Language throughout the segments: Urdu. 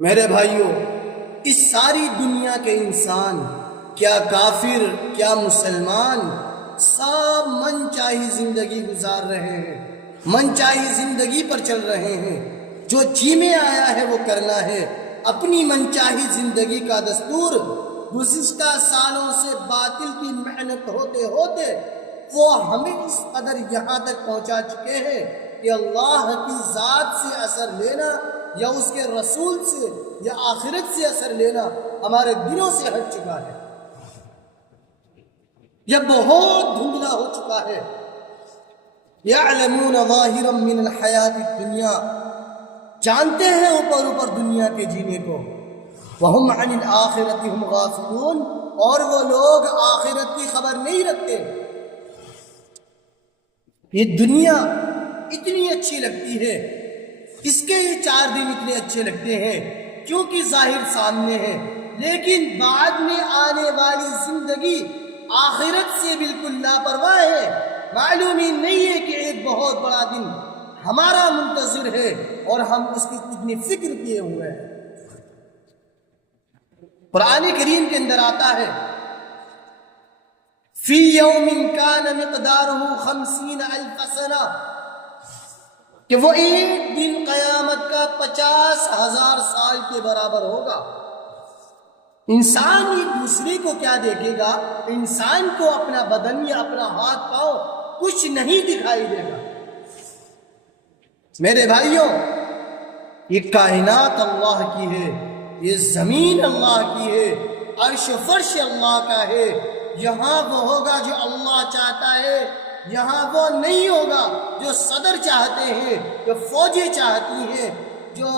میرے بھائیوں، اس ساری دنیا کے انسان، کیا کافر کیا مسلمان، سب من چاہی زندگی گزار رہے ہیں، من چاہی زندگی پر چل رہے ہیں۔ جو جی میں آیا ہے وہ کرنا ہے، اپنی من چاہی زندگی کا دستور گزشتہ سالوں سے باطل کی محنت ہوتے ہوتے وہ ہمیں اس قدر یہاں تک پہنچا چکے ہیں کہ اللہ کی ذات سے اثر لینا یا اس کے رسول سے یا آخرت سے اثر لینا ہمارے دلوں سے ہٹ چکا ہے۔ یہ بہت دھندلا ہو چکا ہے۔ یعلمون ظاہرا من الحیات الدنیا، جانتے ہیں اوپر دنیا کے جینے کو، وہم عن الآخرۃ ہم غافلون، اور وہ لوگ آخرت کی خبر نہیں رکھتے۔ یہ دنیا اتنی اچھی لگتی ہے، اس کے یہ 4 دن اتنے اچھے لگتے ہیں کیونکہ ظاہر سامنے ہے، لیکن بعد میں آنے والی زندگی آخرت سے بالکل لاپرواہ ہے۔ معلوم ہی نہیں ہے کہ ایک بہت بڑا دن ہمارا منتظر ہے اور ہم اس کی کتنی فکر کیے ہوئے ہیں۔ قرآن کریم کے اندر آتا ہے فی یوم کان مقدارہ 50,000 سنہ، کہ وہ ایک دن قیامت کا 50,000 سال کے برابر ہوگا۔ انسان ایک دوسرے کو کیا دیکھے گا؟ انسان کو اپنا بدن یا اپنا ہاتھ پاؤں کچھ نہیں دکھائی دے گا۔ میرے بھائیوں، یہ کائنات اللہ کی ہے، یہ زمین اللہ کی ہے، عرش و فرش اللہ کا ہے۔ یہاں وہ ہوگا جو اللہ چاہتا ہے، یہاں وہ نہیں ہوگا جو صدر چاہتے ہیں، جو فوجیں چاہتی ہیں، جو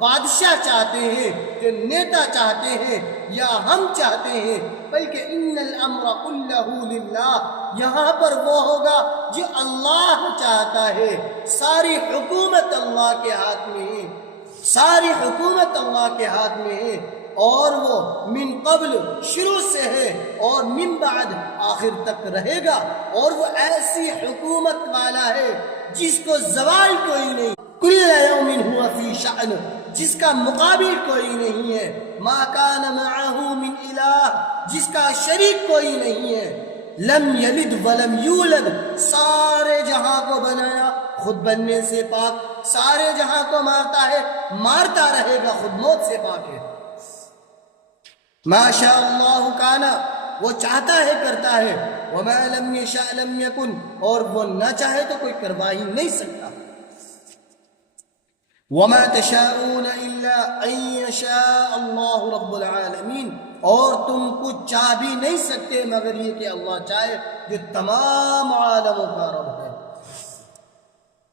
بادشاہ چاہتے ہیں، جو نیتا چاہتے ہیں یا ہم چاہتے ہیں، بلکہ ان الامر کلہ للہ، یہاں پر وہ ہوگا جو اللہ چاہتا ہے۔ ساری حکومت اللہ کے ہاتھ میں ہے، ساری حکومت اللہ کے ہاتھ میں ہے، اور وہ من قبل شروع سے ہے اور من بعد آخر تک رہے گا، اور وہ ایسی حکومت والا ہے جس کو زوال کوئی نہیں، کل یوم ہوا فی شأن، جس کا مقابل کوئی نہیں ہے، ما کان معہ من الہ، جس کا شریک کوئی نہیں ہے، لم یلد ولم یولد، سارے جہاں کو بنایا، خود بننے سے پاک، سارے جہاں کو مارتا ہے، مارتا رہے گا، خود موت سے پاک ہے۔ ما شاء اللہ کانا، وہ چاہتا ہے کرتا ہے، وما لم یشاء لم یکن، اور وہ نہ چاہے تو کوئی کروا ہی نہیں سکتا۔ وما تشاءون الا ان یشاء اللہ رب العالمین، اور تم کچھ چاہ بھی نہیں سکتے مگر یہ کہ اللہ چاہے، جو تمام عالموں کا رب ہے۔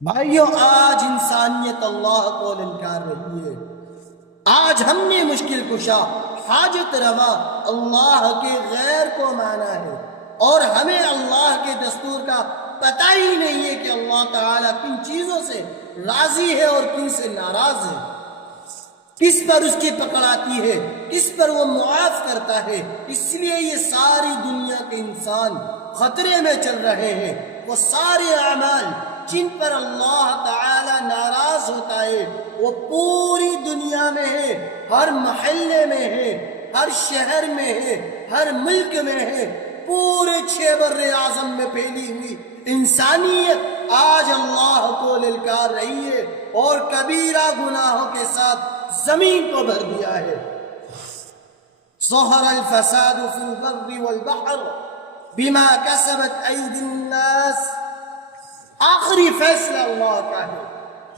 بھائیوں، آج انسانیت اللہ کو للکار رہی ہے۔ آج ہم نے مشکل کشا، حاجت روا اللہ کے غیر کو مانا ہے، اور ہمیں اللہ کے دستور کا پتہ ہی نہیں ہے کہ اللہ تعالیٰ کن چیزوں سے راضی ہے اور کن سے ناراض ہے، کس پر اس کی پکڑ آتی ہے، کس پر وہ معاف کرتا ہے۔ اس لیے یہ ساری دنیا کے انسان خطرے میں چل رہے ہیں۔ وہ سارے اعمال جن پر اللہ تعالی ناراض ہوتا ہے وہ پوری دنیا میں ہے، ہر محلے میں ہے، ہر شہر میں ہے، ہر ملک میں ہے، پورے 6 بر اعظم میں پھیلی ہوئی انسانیت آج اللہ کو للکار رہی ہے، اور کبیرہ گناہوں کے ساتھ زمین کو بھر دیا ہے۔ ظہر الفساد فی البر والبحر بما کسبت ایدی الناس، آخری فیصلہ اللہ کا ہے۔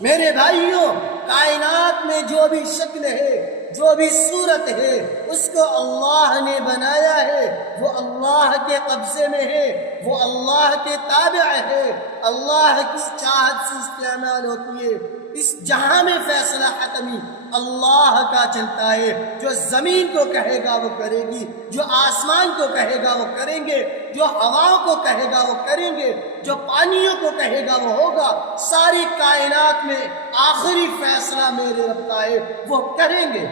میرے بھائیوں، کائنات میں جو بھی شکل ہے، جو بھی صورت ہے، اس کو اللہ نے بنایا ہے، وہ اللہ کے قبضے میں ہے، وہ اللہ کے تابع ہے، اللہ کی چاہت سے استعمال ہوتی ہے۔ اس جہاں میں فیصلہ حتمی اللہ کا چلتا ہے، جو زمین کو کہے گا وہ کرے گی، جو آسمان کو کہے گا وہ کریں گے، جو ہواؤں کو کہے گا وہ کریں گے، جو پانیوں کو کہے گا وہ ہوگا۔ ساری کائنات میں آخری فیصلہ میرے رب کا ہے، وہ کریں گے۔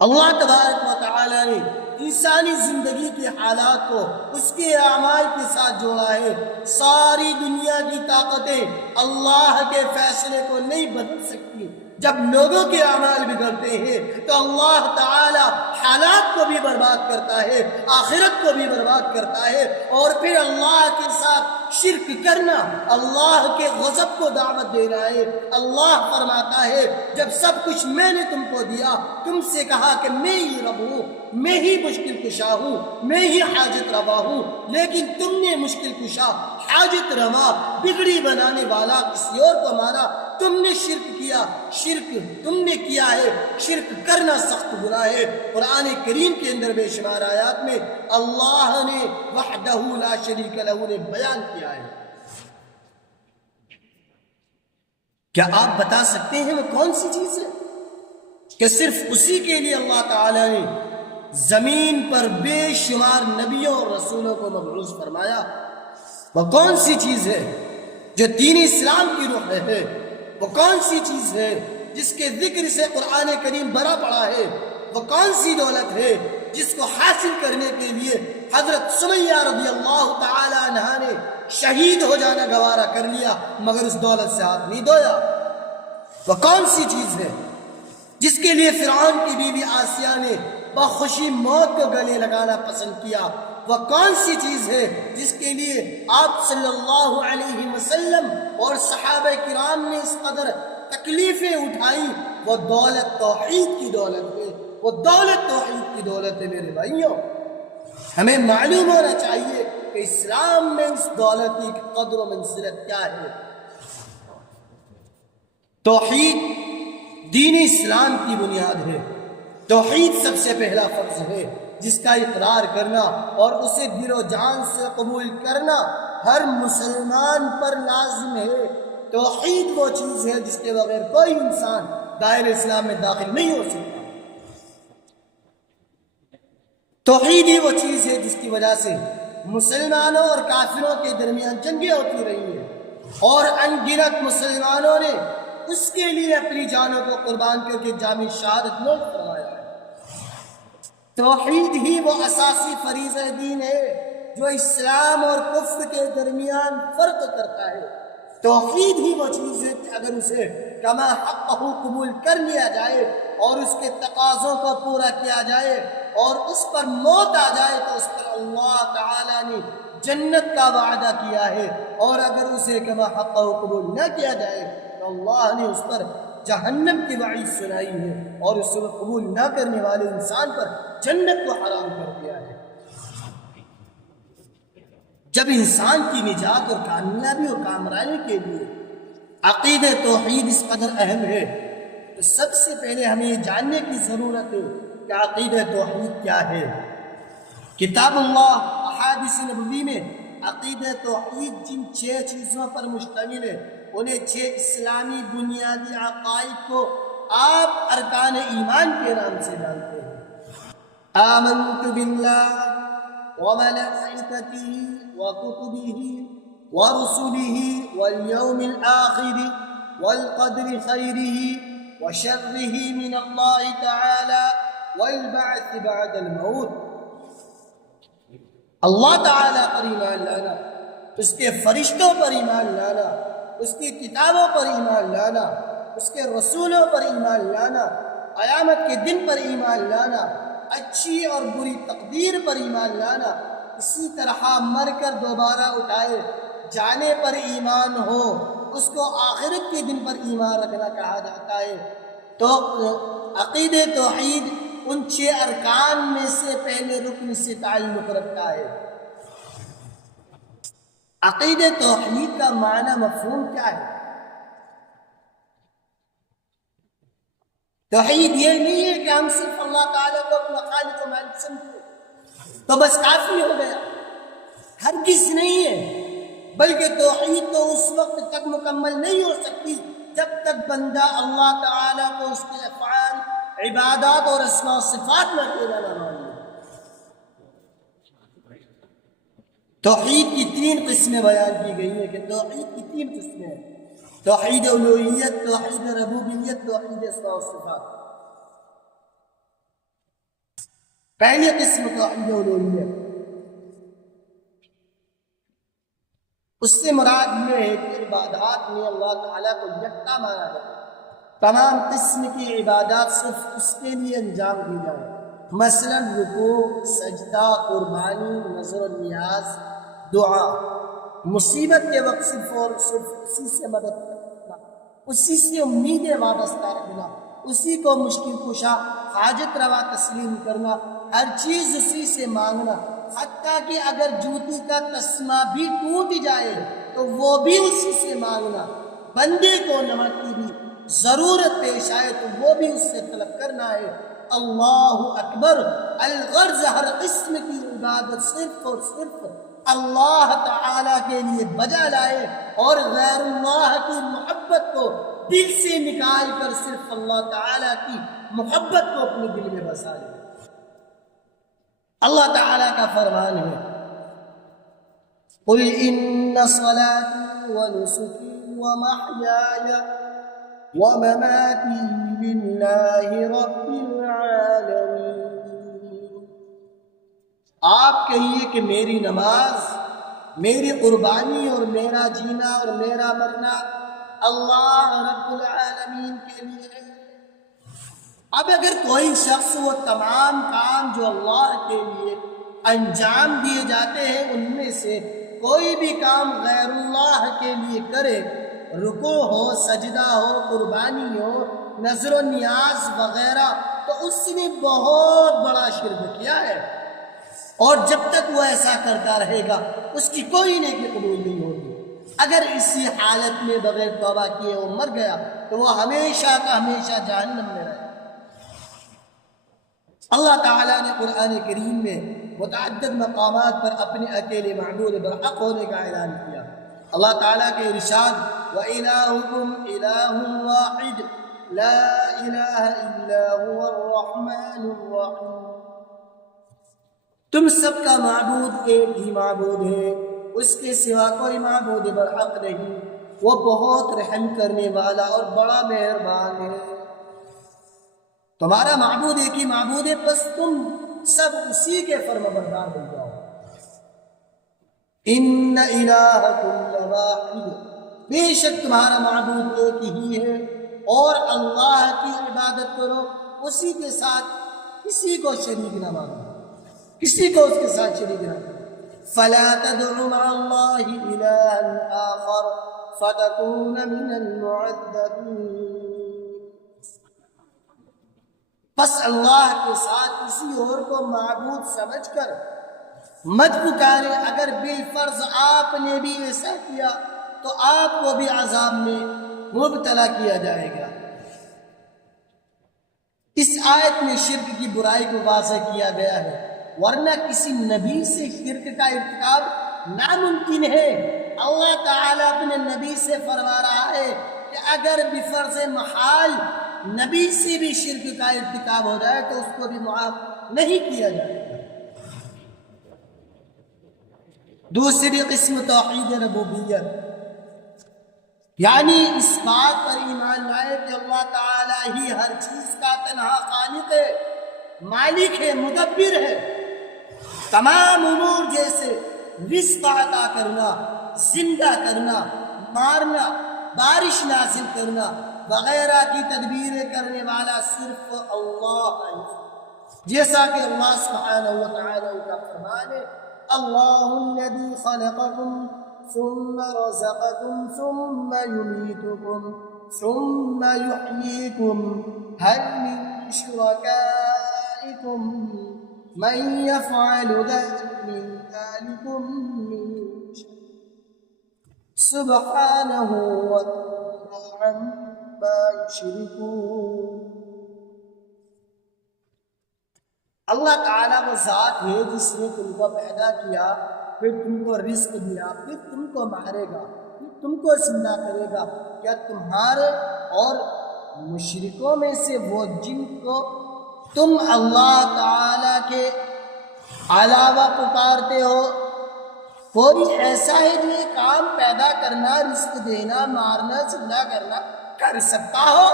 اللہ تبارک و تعالی نے انسانی زندگی کے حالات کو اس کے اعمال کے ساتھ جوڑا ہے۔ ساری دنیا کی طاقتیں اللہ کے فیصلے کو نہیں بدل سکتی۔ جب لوگوں کے اعمال بگڑتے ہیں تو اللہ تعالی حالات کو بھی برباد کرتا ہے، آخرت کو بھی برباد کرتا ہے، اور پھر اللہ کے ساتھ شرک کرنا اللہ کے غضب کو دعوت دینا ہے۔ اللہ فرماتا ہے جب سب کچھ میں نے تم کو دیا، تم سے کہا کہ میں ہی رب ہوں، میں ہی مشکل کشا ہوں، میں ہی حاجت روا ہوں، لیکن تم نے مشکل کشا، حاجت روا، بگڑی بنانے والا کسی اور کو مانا، تم نے شرک کیا، شرک تم نے کیا ہے، شرک کرنا سخت برا ہے۔ قرآن کریم کے اندر بے شمار آیات میں اللہ نے وحدہ لا شریک لہ نے بیان کیا ہے۔ کیا آپ بتا سکتے ہیں وہ کون سی چیز ہے کہ صرف اسی کے لیے اللہ تعالی نے زمین پر بے شمار نبیوں اور رسولوں کو مبعوث فرمایا؟ وہ کون سی چیز ہے جو دین اسلام کی روح ہے؟ وہ کون سی چیز ہے جس کے ذکر سے قرآن کریم بھرا پڑا ہے؟ وہ کون سی دولت ہے جس کو حاصل کرنے کے لیے حضرت سمیہ رضی اللہ تعالی عنہا نے شہید ہو جانا گوارا کر لیا مگر اس دولت سے ہاتھ نہیں دھویا؟ وہ کون سی چیز ہے جس کے لیے فرعون کی بیوی آسیہ نے بخوشی موت کو گلے لگانا پسند کیا؟ وہ کون سی چیز ہے جس کے لیے آپ صلی اللہ علیہ وسلم اور صحابہ کرام نے اس قدر تکلیفیں اٹھائیں؟ وہ دولت توحید کی دولت ہے، وہ دولت توحید کی دولت ہے۔ میرے بھائیوں، ہمیں معلوم ہونا چاہیے کہ اسلام میں اس دولت کی قدر و منزلت کیا ہے۔ توحید دین اسلام کی بنیاد ہے۔ توحید سب سے پہلا فرض ہے جس کا اقرار کرنا اور اسے دل و جان سے قبول کرنا ہر مسلمان پر لازم ہے۔ توحید وہ چیز ہے جس کے بغیر کوئی انسان دائرہ اسلام میں داخل نہیں ہو سکتا۔ توحید ہی وہ چیز ہے جس کی وجہ سے مسلمانوں اور کافروں کے درمیان جنگیں ہوتی رہی ہیں، اور ان گنت مسلمانوں نے اس کے لیے اپنی جانوں کو قربان کر کے جامع شہادت نوش فرمایا ہے۔ توحید ہی وہ اساسی فریضہ دین ہے جو اسلام اور کفر کے درمیان فرق کرتا ہے۔ توحید ہی وہ چیز ہے کہ اگر اسے کما حقہ قبول کر لیا جائے اور اس کے تقاضوں کو پورا کیا جائے اور اس پر موت آ جائے تو اس پر اللہ تعالی نے جنت کا وعدہ کیا ہے، اور اگر اسے کما حقہ قبول نہ کیا جائے تو اللہ نے اس پر جہنم کی وعید سنائی ہے، اور اس کو قبول نہ کرنے والے انسان پر جنت کو حرام کر دیا ہے۔ جب انسان کی نجات اور کامیابی اور کامرانی کے لیے عقید توحید اس قدر اہم ہے تو سب سے پہلے ہمیں یہ جاننے کی ضرورت ہے کہ عقید توحید کیا ہے۔ کتاب اللہ احادیث نبوی میں عقید توحید جن 6 چیزوں پر مشتمل ہے انہیں 6 اسلامی بنیادی عقائد کو آپ ارکان ایمان کے نام سے جانتے ہیں۔ آمنت باللہ وملائکتہ وکتبہ ورسلہ والیوم الآخر والقدر خیرہ وشرہ من اللہ تعالی والبعث بعد الموت۔ اللہ تعالیٰ پر ایمان لانا، اس کے فرشتوں پر ایمان لانا، اس کی کتابوں پر ایمان لانا، اس کے رسولوں پر ایمان لانا، قیامت کے دن پر ایمان لانا، اچھی اور بری تقدیر پر ایمان لانا، اسی طرح مر کر دوبارہ اٹھائے جانے پر ایمان ہو، اس کو آخرت کے دن پر ایمان رکھنا کہا جاتا ہے۔ تو عقید توحید ان 6 ارکان میں سے پہلے رکن سے تعلق رکھتا ہے۔ عقید توحید کا معنی مفہوم کیا ہے؟ توحید یہ نہیں ہے کہ ہم صرف اللہ تعالیٰ کو اپنا خالق و مالک سمجھیں تو بس کافی ہو گیا، ہرگز نہیں ہے، بلکہ توحید تو اس وقت تک مکمل نہیں ہو سکتی جب تک بندہ اللہ تعالیٰ کو اس کے افعال، عبادات اور اسماء و صفات میں اکیلا نہ مانے۔ توحید کی 3 قسمیں بیان کی گئی ہیں کہ توحید کی 3 قسمیں ہیں: توحید الوہیت، توحید ربوبیت، توحید اسماء و صفات۔ پہلی قسم توحید الوہیت، اس سے مراد یہ ہے کہ عبادات میں اللہ تعالیٰ کو یکتا مانا جائے، تمام قسم کی عبادات صرف اس کے لیے انجام دی جائے، مثلا رکوع، سجدہ، قربانی، نذر و نیاز، دعا، مصیبت کے وقت صرف اور صرف اسی سے مدد کرنا، اسی سے امیدیں وابستہ رکھنا، اسی کو مشکل کشا حاجت روا تسلیم کرنا، ہر چیز اسی سے مانگنا، حتیٰ کہ اگر جوتی کا تسمہ بھی ٹوٹ جائے تو وہ بھی اسی سے مانگنا، بندے کو نمک کی بھی ضرورت پیش آئے تو وہ بھی اس سے طلب کرنا ہے۔ اللہ اکبر، الغرض ہر قسم کی عبادت صرف اور صرف اللہ تعالیٰ کے لیے بجا لائے اور غیر اللہ کی محبت کو دل سے نکال کر صرف اللہ تعالیٰ کی محبت کو اپنے دل میں بسا لے۔ اللہ تعالیٰ کا فرمان ہے، قُلْ إِنَّ صَلَاتِي وَنُسُكِي وَمَحْيَايَ وَمَمَاتِي لِلَّهِ رَبِّ الْعَالَمِينَ۔ آپ کہیے کہ میری نماز، میری قربانی اور میرا جینا اور میرا مرنا اللہ رب العالمین کے لیے ہے۔ اب اگر کوئی شخص وہ تمام کام جو اللہ کے لیے انجام دیے جاتے ہیں ان میں سے کوئی بھی کام غیر اللہ کے لیے کرے، رکوع ہو، سجدہ ہو، قربانی ہو، نذر و نیاز وغیرہ، تو اس نے بہت بڑا شرک کیا ہے، اور جب تک وہ ایسا کرتا رہے گا اس کی کوئی نیکی قبول نہیں ہوگی۔ اگر اسی حالت میں بغیر توبہ کیے وہ مر گیا تو وہ ہمیشہ کا ہمیشہ جہنم میں رہے۔ اللہ تعالیٰ نے قرآن کریم میں متعدد مقامات پر اپنے اکیلے معبود برحق ہونے کا اعلان کیا۔ اللہ تعالیٰ کے ارشاد، وَإِلَٰهُكُمْ إِلَٰهٌ وَاحِدٌ لَا إِلَٰهَ إِلَّا هُوَ الرَّحْمَٰنُ الرَّحِيمُ۔ تم سب کا معبود ایک ہی معبود ہے، اس کے سوا کوئی معبود برحق نہیں، وہ بہت رحم کرنے والا اور بڑا مہربان ہے۔ تمہارا معبود ایک ہی معبود ہے، بس تم سب اسی کے فرما بردار بن جاؤ۔ ان الہکم لواحد، بے شک تمہارا معبود ایک ہی ہے، اور اللہ کی عبادت کرو، اسی کے ساتھ کسی کو شریک نہ مانو، کسی کو اس کے ساتھ شریک نہ کرو۔ فلا تدع مع اللہ الہا آخر فتکون من المعذبین، بس اللہ کے ساتھ کسی اور کو معبود سمجھ کر مت پکارے، اگر بالفرض آپ نے بھی ایسا کیا تو آپ کو بھی عذاب میں مبتلا کیا جائے گا۔ اس آیت میں شرک کی برائی کو واضح کیا گیا ہے، ورنہ کسی نبی سے شرک کا ارتکاب ناممکن ہے۔ اللہ تعالیٰ اپنے نبی سے فرما رہا ہے کہ اگر بفرض محال نبی سے بھی شرک کا ارتکاب ہو جائے تو اس کو بھی معاف نہیں کیا جائے گا۔ دوسری قسم توحید ربوبیت، یعنی اس بات پر ایمان لائے کہ اللہ تعالیٰ ہی ہر چیز کا تنہا خالق ہے، مالک ہے، مدبر ہے۔ تمام امور جیسے رزق عطا کرنا، زندہ کرنا، مارنا، بارش نازل کرنا وغیرہ کی تدبیریں کرنے والا صرف اللہ ہے، جیسا کہ اللہ سبحانہ وتعالی کا فرمان ہے، اللہ الذی خلقکم ثم رزقکم ثم یمیتکم ثم یحییکم هل من شرکائکم من یفعل ذلک من ذلکم من شیء سبحانہ وتعالی عما یشرکون۔ اللہ تعالیٰ وہ ذات ہے جس نے تم کو پیدا کیا، پھر تم کو رزق دیا، پھر تم کو مارے گا، پھر تم کو زندہ کرے گا۔ کیا تمہارے اور مشرکوں میں سے وہ جن کو تم اللہ تعالیٰ کے علاوہ پکارتے ہو کوئی ایسا ہے جو یہ کام پیدا کرنا، رزق دینا، مارنا، زندہ کرنا کر سکتا ہو؟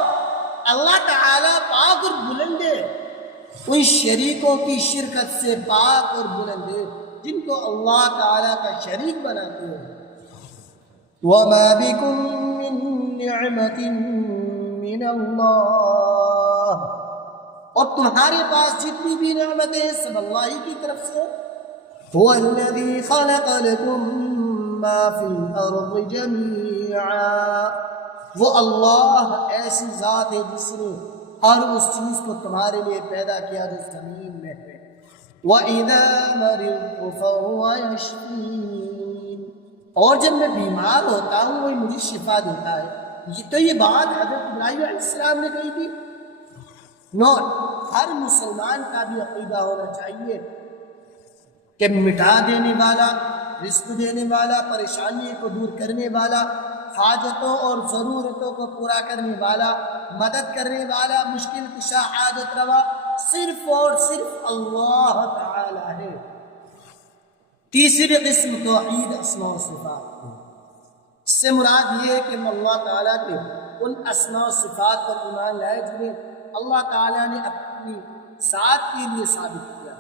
اللہ تعالیٰ پاک اور بلند ہے، ان شریکوں کی شرکت سے پاک اور بلند ہے جن کو اللہ تعالیٰ کا شریک بناتے ہیں۔ وَمَا بِكُم مِّن نِّعْمَةٍ مِّنَ اللَّهِ، اور تمہارے پاس جتنی بھی نعمتیں ہیں سب اللہ ہی کی طرف سے۔ هُوَ الَّذِي خَلَقَ لَكُم مَّا فِي الْأَرْضِ جَمِيعًا، وہ اللہ ایسی ذات ہے جس نے ہر اس چیز کو تمہارے لیے پیدا کیا جو زمین میں ہے۔ وَإِذَا مَرِضْتُ فَهُوَ يَشْفِينِ، اور جب میں بیمار ہوتا ہوں وہی مجھے شفا دیتا ہے۔ یہ بات حضرت ابراہیم علیہ السلام نے کہی تھی؟ نو، ہر مسلمان کا بھی عقیدہ ہونا چاہیے کہ مٹا دینے والا، رزق دینے والا، پریشانی کو دور کرنے والا، حاجتوں اور ضرورتوں کو پورا کرنے والا، مدد کرنے والا، مشکل کشا، حاجت روا صرف اور صرف اللہ تعالی ہے۔ تیسری قسم توحید اسماء و صفات، اس سے مراد یہ ہے کہ ہم اللہ تعالیٰ کے ان اسماء و صفات پر ایمان لائے جنہیں اللہ تعالیٰ نے اپنی ذات کے لیے ثابت کیا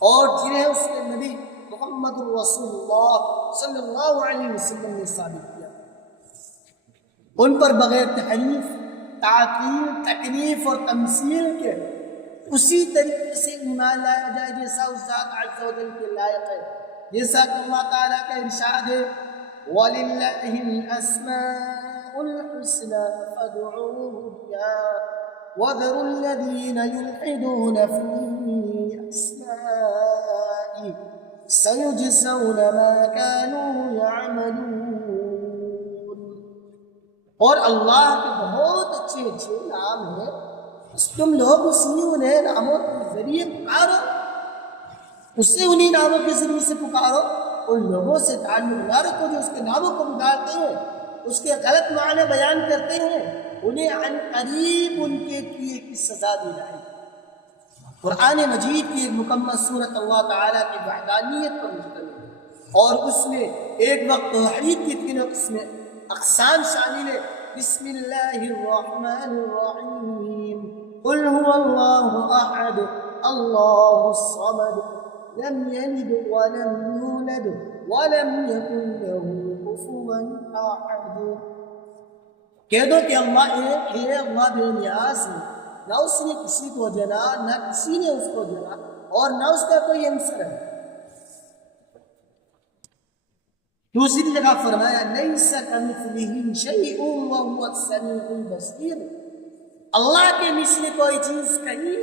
اور جنہیں اس کے نبی محمد رسول اللہ صلی اللہ علیہ وسلم نے ثابت کیا، ان پر بغیر تحریف، تعطیل، تکنیف اور تمثیل کے اسی طریقے سے ایمان لایا جائے جیسا اس ذات عز و جل کے لائق ہے، جیسا کہ اللہ تعالیٰ کا ارشاد ہے وَلِلَّهِ الْأَسْمَاءُ الْحُسْنَى فَادْعُوهُ بِهَا وَذَرُوا الَّذِينَ يُلْحِدُونَ فِي أَسْمَائِهِ سَيُجْزَوْنَ مَا كَانُوا يَعْمَلُونَ۔ اور اللہ کے بہت اچھے اچھے نام ہیں، تم لوگ انہیں ناموں کے ذریعے پکارو، اس سے انہی ناموں کے ذریعے سے پکارو، ان لوگوں سے تعلق نہ رکھو جو اس کے ناموں کو بگاڑتے ہیں، اس کے غلط معنی بیان کرتے ہیں، انہیں عن قریب ان کے کیے کی سزا دی جائے گی۔ قرآن مجید کی ایک مکمل صورت اللہ تعالیٰ کی وحدانیت پر مشتمل ہے اور اس میں ایک وقت توحید کی تینوں اقسام شامل ہے۔ بسم اللہ الرحمن الرحیم، قل هو اللہ احد اللہ الصمد لم یلد ولم یولد ولم یکن له کفوا احد۔ کہہ دو کہ اللہ ایک ہے، اللہ بے نیاز ہے، نہ اس نے کسی کو جنا، نہ کسی نے اس کو جنا، اور نہ اس کا کوئی ہمسر ہے۔ دوسری جگہ فرمایا لیس کمثلہ شیء وہو السمیع البصیر، اللہ کے مثل کوئی چیز کہیں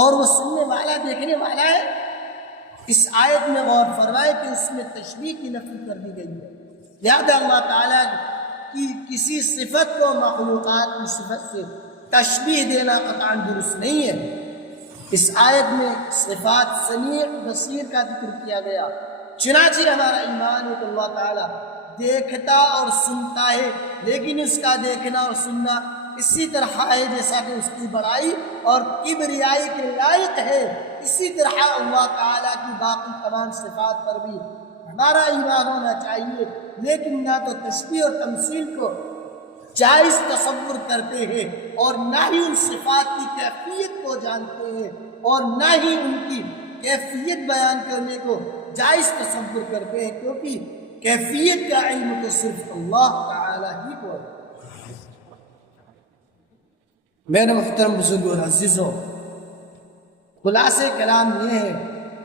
اور وہ سننے والا، دیکھنے والا ہے۔ اس آیت میں غور فرمائے کہ اس میں تشبیہ کی نفی کر دی گئی ہے، لہذا اللہ تعالیٰ کی کسی صفت کو مخلوقات کی صفت سے تشبیہ دینا قطعاً درست نہیں ہے۔ اس آیت میں صفات سمیع بصیر کا ذکر کیا گیا، چنانچہ ہمارا ایمان ہے کہ اللہ تعالیٰ دیکھتا اور سنتا ہے، لیکن اس کا دیکھنا اور سننا اسی طرح ہے جیسا کہ اس کی بڑائی اور کبریائی کے لائق ہے، اسی طرح اللہ تعالیٰ کی باقی تمام صفات پر بھی ہمارا ایمان ہونا چاہیے، لیکن نہ تو تشبیہ اور تمثیل کو جائز تصور کرتے ہیں اور نہ ہی ان صفات کی کیفیت کو جانتے ہیں اور نہ ہی ان کی کیفیت بیان کرنے کو جائز تصور کرتے ہیں، کیونکہ کیفیت کا علم تو صرف اللہ تعالیٰ ہی کو ہے۔ میرے محترم بزرگوں اور عزیزوں، خلاصے کلام یہ ہے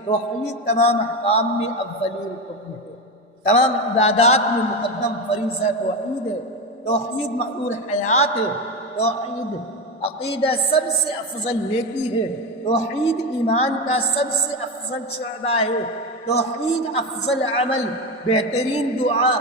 توحید تمام احکام میں اولین حکم ہے، تمام عبادات میں مقدم فریضہ توحید ہے، توحید محور حیات ہے، توحید عقیدہ سب سے افضل نیکی ہے، توحید ایمان کا سب سے افضل شعبہ ہے، توحید افضل عمل، بہترین دعا،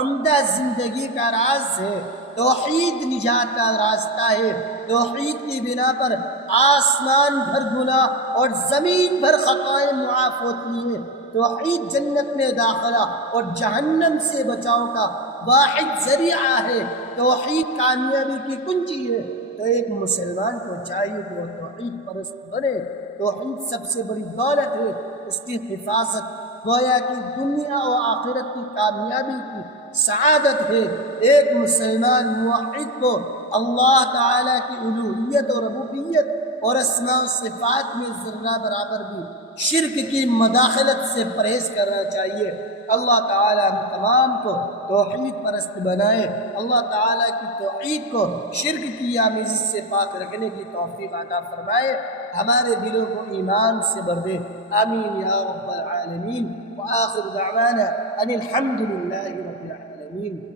عمدہ زندگی کا راز ہے، توحید نجات کا راستہ ہے، توحید کی بنا پر آسمان بھر گناہ اور زمین بھر خطائیں معاف ہوتی ہیں، توحید جنت میں داخلہ اور جہنم سے بچاؤ کا واحد ذریعہ ہے، توحید کامیابی کی کنجی ہے۔ تو ایک مسلمان کو چاہیے کہ وہ توحید پرست بنے، توحید سب سے بڑی دولت ہے، اس کی حفاظت گویا کہ دنیا و آخرت کی کامیابی کی سعادت ہے۔ ایک مسلمان موحد کو اللہ تعالیٰ کی الوہیت اور ربوبیت اور اسماء و صفات میں ذرہ برابر بھی شرک کی مداخلت سے پرہیز کرنا چاہیے۔ اللہ تعالیٰ ہم تمام کو توحید پرست بنائے، اللہ تعالیٰ کی توحید کو شرک کی آمیزی سے پاک رکھنے کی توفیق عطا فرمائے، ہمارے دلوں کو ایمان سے بھر دے، آمین یا رب العالمین۔ وآخر دعوانا ان الحمد للہ رب العالمین۔